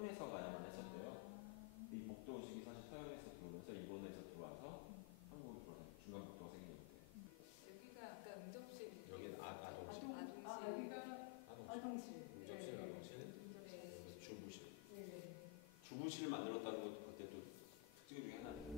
서점에서 가야만 했었대요. 이 복도식이 사실 서양에서 들어오면서 일본에서 들어와서 한국으로 들어와서 중간 복도가 생겼는데 여기가 아까 응접실. 여기는 아동실. 여기가 아동실. 응접실, 아동실, 네. 주부실. 네. 주부실을 만들었다는 것도 그때 또 특징 중에 하나인데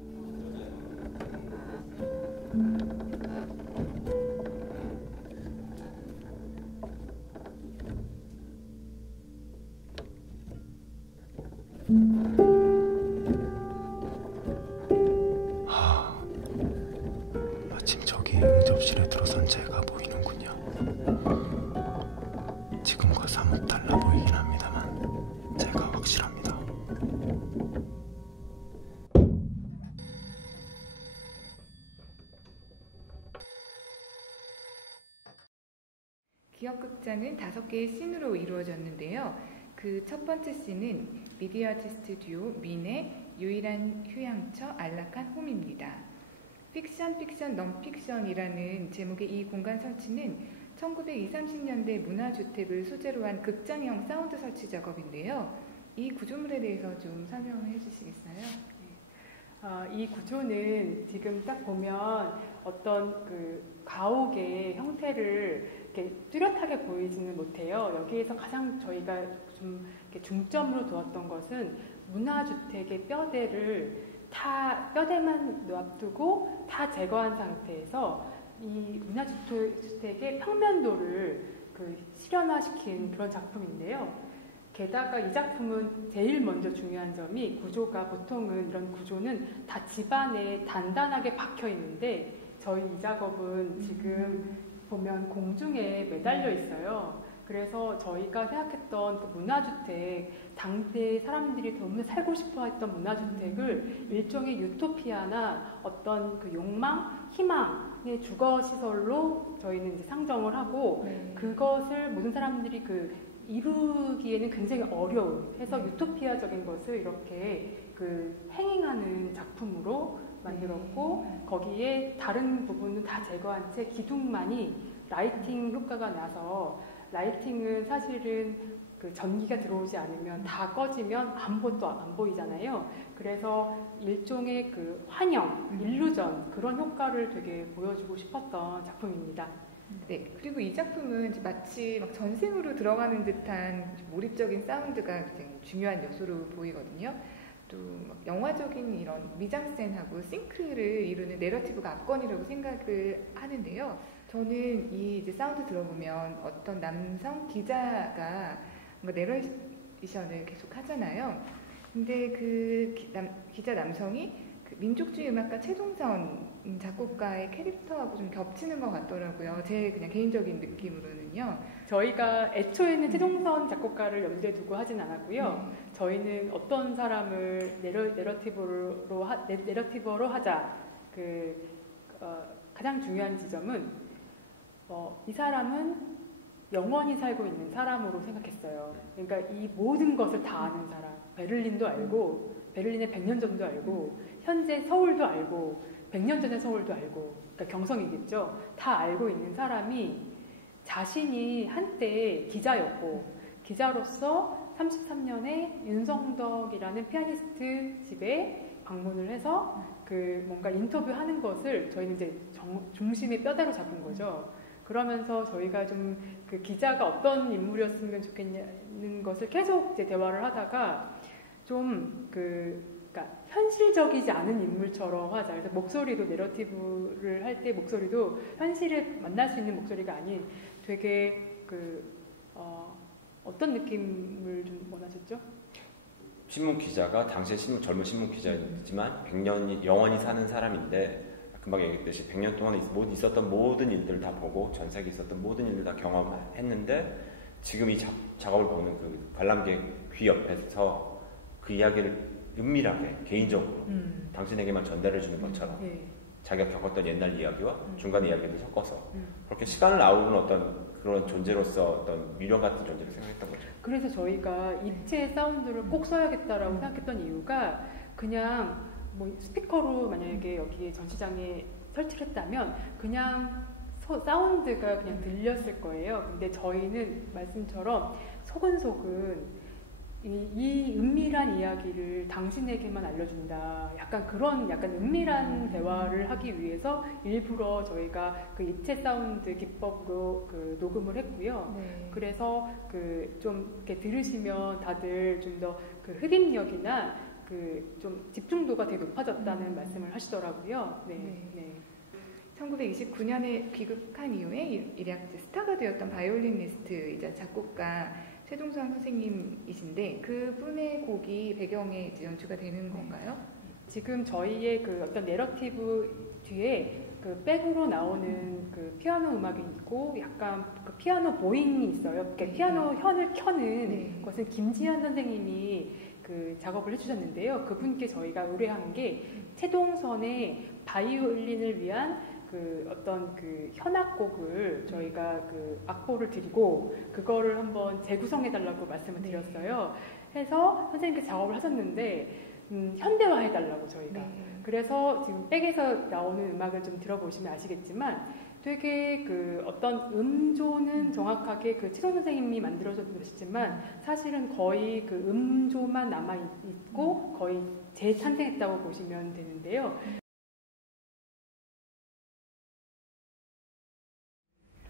마침 저기 응접실에 들어선 제가 보이는군요. 지금과 사뭇 달라 보이긴 합니다만 제가 확실합니다. 기억극장은 5개의 씬으로 이루어졌는데요. 그 첫 번째 씬은 미디어 아티스트 듀오 민의 유일한 휴양처 안락한 홈입니다. 픽션, 넌픽션이라는 제목의 이 공간 설치는 1920, 30년대 문화주택을 소재로 한 극장형 사운드 설치 작업인데요. 이 구조물에 대해서 좀 설명을 해주시겠어요? 이 구조는 지금 딱 보면 어떤 그 가옥의 형태를 이렇게 뚜렷하게 보이지는 못해요. 여기에서 가장 저희가 좀 이렇게 중점으로 두었던 것은 문화주택의 뼈대만 놔두고 다 제거한 상태에서 이 문화주택의 평면도를 실현화시킨 그런 작품인데요. 게다가 이 작품은 제일 먼저 중요한 점이 구조가 보통은 이런 구조는 다 집안에 단단하게 박혀 있는데 저희 이 작업은 지금 보면 공중에 매달려 있어요. 그래서 저희가 생각했던 그 문화주택, 당대 사람들이 너무 살고 싶어 했던 문화주택을 일종의 유토피아나 어떤 그 욕망, 희망의 주거시설로 저희는 이제 상정을 하고 그것을 모든 사람들이 이루기에는 굉장히 어려운 해서 유토피아적인 것을 이렇게 행잉하는 작품으로 만들었고 거기에 다른 부분은 다 제거한 채 기둥만이 라이팅 효과가 나서 라이팅은 사실은 전기가 들어오지 않으면 다 꺼지면 아무것도 안 보이잖아요. 그래서 일종의 환영, 일루전 그런 효과를 되게 보여주고 싶었던 작품입니다. 네, 그리고 이 작품은 마치 막 전생으로 들어가는 듯한 몰입적인 사운드가 굉장히 중요한 요소로 보이거든요. 또 영화적인 이런 미장센하고 싱크를 이루는 내러티브가 압권이라고 생각을 하는데요. 저는 이 이제 사운드 들어보면 어떤 남성 기자가 뭔가 내레이션을 계속 하잖아요. 근데 기자 남성이 민족주의 음악가 최종선 작곡가의 캐릭터하고 좀 겹치는 것 같더라고요. 제 그냥 개인적인 느낌으로는요. 저희가 애초에는 최종선 작곡가를 염두에 두고 하진 않았고요. 저희는 어떤 사람을 내러티버로 하자. 가장 중요한 지점은 이 사람은 영원히 살고 있는 사람으로 생각했어요. 그러니까 이 모든 것을 다 아는 사람. 베를린도 알고, 베를린의 100년 전도 알고, 현재 서울도 알고, 100년 전의 서울도 알고, 그러니까 경성이겠죠. 다 알고 있는 사람이 자신이 한때 기자였고, 기자로서 33년에 윤성덕이라는 피아니스트 집에 방문을 해서 뭔가 인터뷰하는 것을 저희는 이제 중심의 뼈대로 잡은 거죠. 그러면서 저희가 좀 기자가 어떤 인물이었으면 좋겠냐는 것을 계속 이제 대화를 하다가 좀 그러니까 현실적이지 않은 인물처럼 하자. 그래서 목소리도 내러티브를 할 때 목소리도 현실에 만날 수 있는 목소리가 아닌 되게 어떤 느낌을 좀 원하셨죠? 신문 기자가 당시에 젊은 신문 기자였지만 100년이 영원히 사는 사람인데 금방 얘기했듯이 100년 동안 있었던 모든 일들 다 보고 전 세계에 있었던 모든 일들 다 경험했는데 지금 이 작업을 보는 관람객 귀 옆에서 그 이야기를 은밀하게 개인적으로 당신에게만 전달해 주는 것처럼 자기가 겪었던 옛날 이야기와 중간 이야기를 섞어서 그렇게 시간을 아우르는 어떤 그런 존재로서 어떤 미련 같은 존재를 생각했던 거죠. 그래서 저희가 입체 사운드를 꼭 써야겠다라고 생각했던 이유가 그냥 스피커로 만약에 여기에 전시장에 설치를 했다면 그냥 사운드가 그냥 들렸을 거예요. 근데 저희는 말씀처럼 소근소근 이 은밀한 이야기를 당신에게만 알려준다. 약간 그런 약간 은밀한 대화를 하기 위해서 일부러 저희가 그 입체 사운드 기법으로 그 녹음을 했고요. 네. 그래서 그 좀 이렇게 들으시면 다들 좀 더 그 흡입력이나 그 좀 집중도가 되게 높아졌다는 말씀을 하시더라고요. 네. 네. 네. 1929년에 귀국한 이후에 일약 스타가 되었던 바이올리니스트이자 작곡가 최동선 선생님이신데 그분의 곡이 배경에 이제 연주가 되는 건가요? 지금 저희의 그 어떤 내러티브 뒤에 그 백으로 나오는 그 피아노 음악이 있고 약간 그 피아노 보잉이 있어요. 그러니까 피아노 현을 켜는 네. 것은 김지현 선생님이 그 작업을 해주셨는데요. 그분께 저희가 의뢰한 게 최동선의 바이올린을 위한 그 어떤 그 현악곡을 저희가 그 악보를 드리고 그거를 한번 재구성해달라고 말씀을 드렸어요. 해서 선생님께 작업을 하셨는데 현대화해달라고 저희가. 네. 그래서 지금 백에서 나오는 음악을 좀 들어보시면 아시겠지만 되게 그 어떤 음조는 정확하게 그 최동 선생님이 만들어줬지만 사실은 거의 그 음조만 남아있고 거의 재탄생했다고 보시면 되는데요.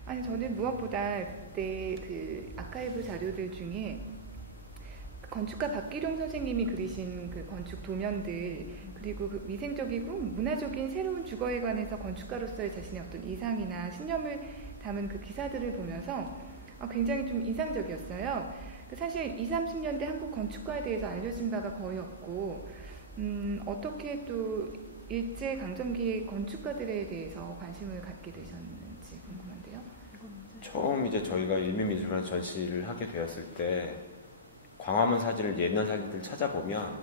아니 저는 무엇보다 그때 그 아카이브 자료들 중에 그 건축가 박기룡 선생님이 그리신 그 건축 도면들 그리고 그 위생적이고 문화적인 새로운 주거에 관해서 건축가로서의 자신의 어떤 이상이나 신념을 담은 그 기사들을 보면서 굉장히 좀 인상적이었어요. 사실 20, 30년대 한국 건축가에 대해서 알려진 바가 거의 없고 어떻게 또 일제 강점기 건축가들에 대해서 관심을 갖게 되셨는지 궁금한데요. 처음 이제 저희가 일미미술관 전시를 하게 되었을 때 광화문 사진을 옛날 사진들 찾아보면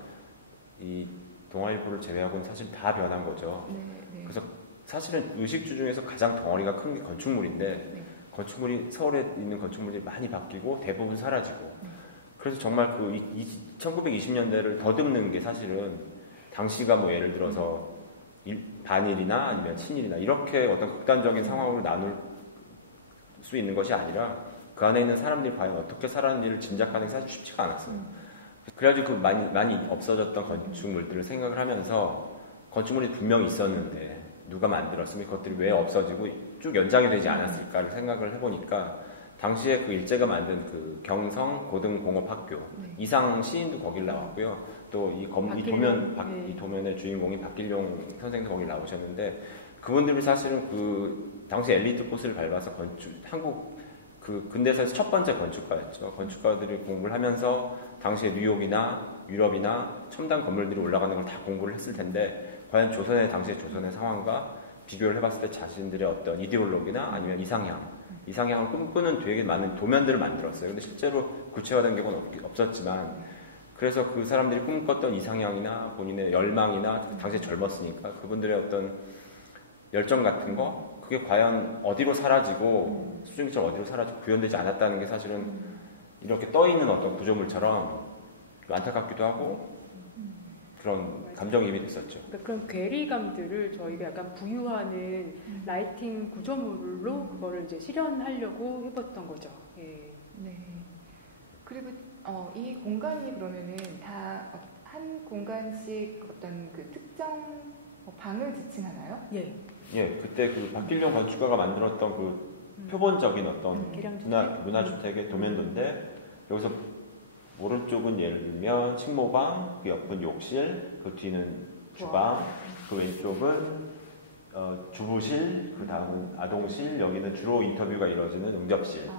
이 동아일보를 제외하고는 사실 다 변한 거죠. 네, 네. 그래서 사실은 의식주 중에서 가장 덩어리가 큰 게 건축물인데 네. 건축물이 서울에 있는 건축물이 많이 바뀌고 대부분 사라지고 그래서 정말 그 1920년대를 더듬는 게 사실은 당시가 뭐 예를 들어서 반일이나 아니면 친일이나 이렇게 어떤 극단적인 상황으로 나눌 수 있는 것이 아니라 그 안에 있는 사람들이 과연 어떻게 살았는지를 짐작하는 게 사실 쉽지가 않았어요. 그래가지고 그 많이 없어졌던 건축물들을 생각을 하면서 건축물이 분명히 있었는데 누가 만들었으면 그것들이 왜 없어지고 쭉 연장이 되지 않았을까를 생각을 해보니까 당시에 그 일제가 만든 그 경성 고등공업학교 이상 시인도 거길 나왔고요. 또 이 도면의 주인공이 박길용 선생도 거길 나오셨는데 그분들이 사실은 그 당시 엘리트 코스를 밟아서 한국 그 근대사에서 첫 번째 건축가였죠. 건축가들이 공부를 하면서 당시에 뉴욕이나 유럽이나 첨단 건물들이 올라가는 걸 다 공부를 했을 텐데 과연 당시의 조선의 상황과 비교를 해봤을 때 자신들의 어떤 이데올로기나 아니면 이상향을 꿈꾸는 되게 많은 도면들을 만들었어요. 근데 실제로 구체화된 경우는 없었지만 그래서 그 사람들이 꿈꿨던 이상향이나 본인의 열망이나 당시에 젊었으니까 그분들의 어떤 열정 같은 거 그게 과연 어디로 사라지고 수증기처럼 어디로 사라지고 구현되지 않았다는 게 사실은 이렇게 떠있는 어떤 구조물처럼 안타깝기도 하고 그런 감정이입이 됐었죠. 그러니까 그런 괴리감들을 저희가 약간 부유하는 라이팅 구조물로 그거를 이제 실현하려고 해봤던 거죠. 예. 네. 그리고 이 공간이 그러면은 다 한 공간씩 어떤 그 특정 방을 지칭하나요? 예. 예, 그때 그 박길용 건축가가 만들었던 그 표본적인 어떤 문화주택의 도면도인데 여기서 오른쪽은 예를 들면 식모방, 그 옆은 욕실, 그 뒤는 주방, 그 왼쪽은 주부실, 그 다음은 아동실, 여기는 주로 인터뷰가 이루어지는 응접실.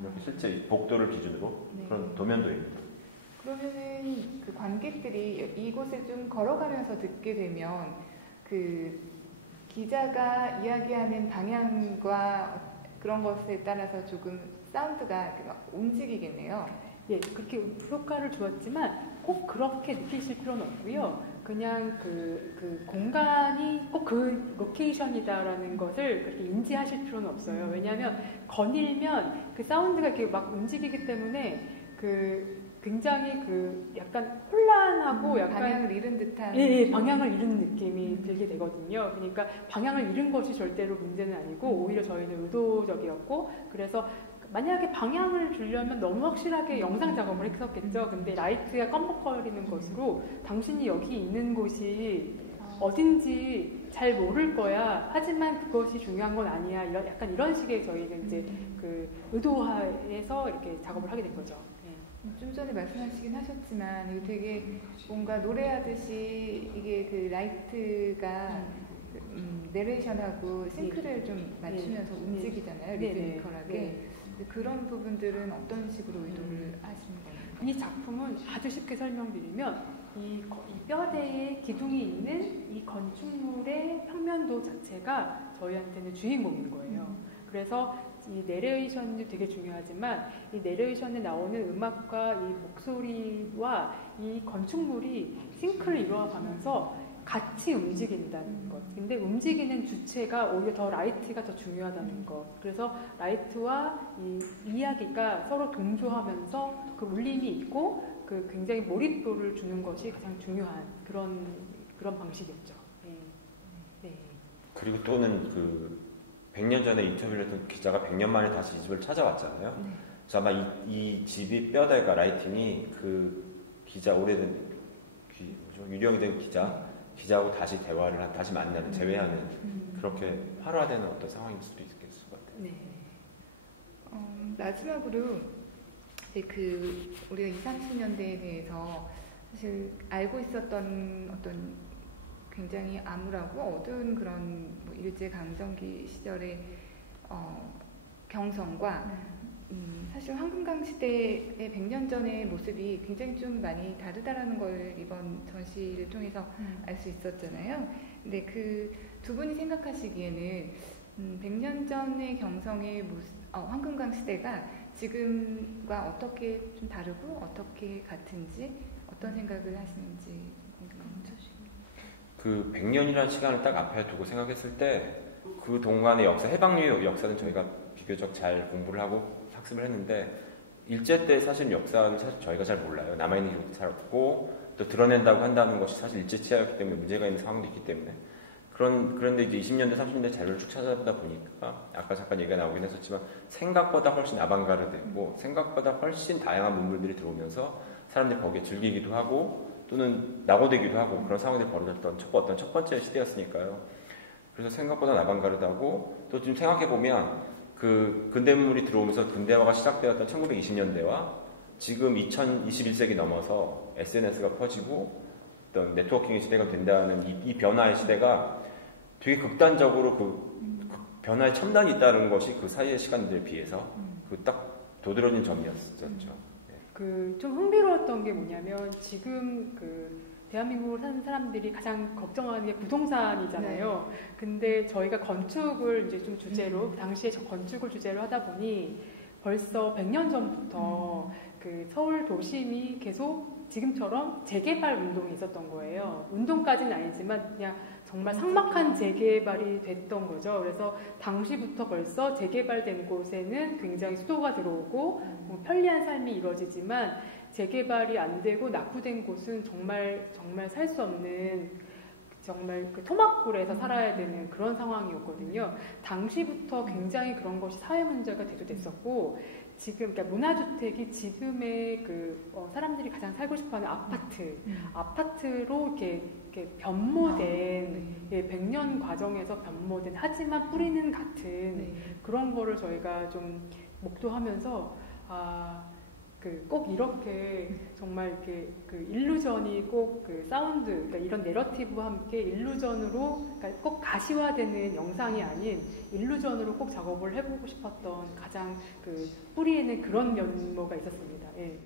이렇게 실제 복도를 기준으로 그런 도면도입니다. 그러면은 그 관객들이 이곳을 좀 걸어가면서 듣게 되면 그 기자가 이야기하는 방향과 그런 것에 따라서 조금 사운드가 움직이겠네요. 예, 그렇게 효과를 주었지만 꼭 그렇게 느끼실 필요는 없고요. 그냥 그 공간이 꼭 그 로케이션이다라는 것을 그렇게 인지하실 필요는 없어요. 왜냐하면 거닐면 그 사운드가 이렇게 막 움직이기 때문에 그 굉장히 그 약간 혼란하고 약간 방향을 잃은 듯한 예, 방향을 잃은 느낌이 들게 되거든요. 그러니까 방향을 잃은 것이 절대로 문제는 아니고 오히려 저희는 의도적이었고 그래서 만약에 방향을 주려면 너무 확실하게 영상 작업을 했었겠죠. 근데 라이트가 껌뻑거리는 것으로 당신이 여기 있는 곳이 어딘지 잘 모를 거야. 하지만 그것이 중요한 건 아니야. 약간 이런 식의 저희는 이제 그 의도하에서 이렇게 작업을 하게 된 거죠. 좀 전에 말씀하시긴 하셨지만 이게 되게 뭔가 노래하듯이 이게 그 라이트가 내레이션하고 싱크를 좀 맞추면서 움직이잖아요. 리드미컬하게. 그런 부분들은 어떤 식으로 의도를 하시는 거예요? 이 작품은 아주 쉽게 설명드리면 이 뼈대에 기둥이 있는 이 건축물의 평면도 자체가 저희한테는 주인공인 거예요. 그래서 이 내레이션이 되게 중요하지만 이 내레이션에 나오는 음악과 이 목소리와 이 건축물이 싱크를 이루어가면서 같이 움직인다는 것. 근데 움직이는 주체가 오히려 더 라이트가 더 중요하다는 것. 그래서 라이트와 이 이야기가 서로 동조하면서 그 울림이 있고 그 굉장히 몰입도를 주는 것이 가장 중요한 그런 방식이었죠. 네. 그리고 또는 그 100년 전에 인터뷰를 했던 기자가 100년 만에 다시 이 집을 찾아왔잖아요. 그래서 아마 이 집이 뼈대가 라이팅이 그 기자 오래된 유령이 된 기자하고 다시 대화를 다시 만나는 재회하는 그렇게 활화되는 어떤 상황일 수도 있을 것 같아요. 네. 마지막으로 이제 그 우리가 20, 30년대에 대해서 사실 알고 있었던 어떤 굉장히 암울하고 어두운 그런 뭐 일제강점기 시절의 경성과 사실 황금강 시대의 100년 전의 모습이 굉장히 좀 많이 다르다라는 걸 이번 전시를 통해서 알 수 있었잖아요. 근데 그 두 분이 생각하시기에는 100년 전의 경성의 모습, 황금강 시대가 지금과 어떻게 좀 다르고 어떻게 같은지 어떤 생각을 하시는지 궁금합니다. 그 100년이라는 시간을 딱 앞에 두고 생각했을 때 그 동안의 역사, 해방유의 역사는 저희가 비교적 잘 공부를 하고 학습을 했는데 일제 때 사실 역사는 사실 저희가 잘 몰라요. 남아있는 기록도 잘 없고 또 드러낸다고 한다는 것이 사실 일제 치하였기 때문에 문제가 있는 상황도 있기 때문에 그런데 이제 20년대, 30년대 자료를 쭉 찾아보다 보니까 아까 잠깐 얘기가 나오긴 했었지만 생각보다 훨씬 아방가르드고 생각보다 훨씬 다양한 문물들이 들어오면서 사람들이 거기에 즐기기도 하고 또는 낙오되기도 하고 그런 상황들이 벌어졌던 첫 번째 시대였으니까요. 그래서 생각보다 아방가르드하고 또 지금 생각해보면 그 근대문물이 들어오면서 근대화가 시작되었던 1920년대와 지금 2021세기 넘어서 SNS가 퍼지고 어떤 네트워킹의 시대가 된다는 이 변화의 시대가 되게 극단적으로 그 변화의 첨단이 있다는 것이 그 사이의 시간들에 비해서 그 딱 도드라진 점이었었죠. 그 좀 흥미로웠던 게 뭐냐면 지금 그 대한민국을 사는 사람들이 가장 걱정하는 게 부동산이잖아요. 네. 근데 저희가 건축을 이제 좀 주제로 당시에 건축을 주제로 하다 보니 벌써 100년 전부터 그 서울 도심이 계속 지금처럼 재개발 운동이 있었던 거예요. 운동까지는 아니지만 그냥 정말 삭막한 재개발이 됐던 거죠. 그래서 당시부터 벌써 재개발된 곳에는 굉장히 수도가 들어오고 뭐 편리한 삶이 이루어지지만 재개발이 안 되고 낙후된 곳은 정말 살 수 없는 정말 그 토막골에서 살아야 되는 그런 상황이었거든요. 당시부터 굉장히 그런 것이 사회 문제가 대두됐었고 지금 그러니까 문화주택이 지금의 그 사람들이 가장 살고 싶어하는 아파트로 이렇게 변모된 100년 과정에서 변모된 하지만 뿌리는 같은 그런 거를 저희가 좀 목도하면서 꼭 이렇게 정말 이렇게 그 일루전이 꼭 그 사운드, 그러니까 이런 내러티브와 함께 일루전으로, 그러니까 꼭 가시화되는 영상이 아닌 일루전으로 꼭 작업을 해보고 싶었던 가장 그 뿌리에는 그런 면모가 있었습니다. 예.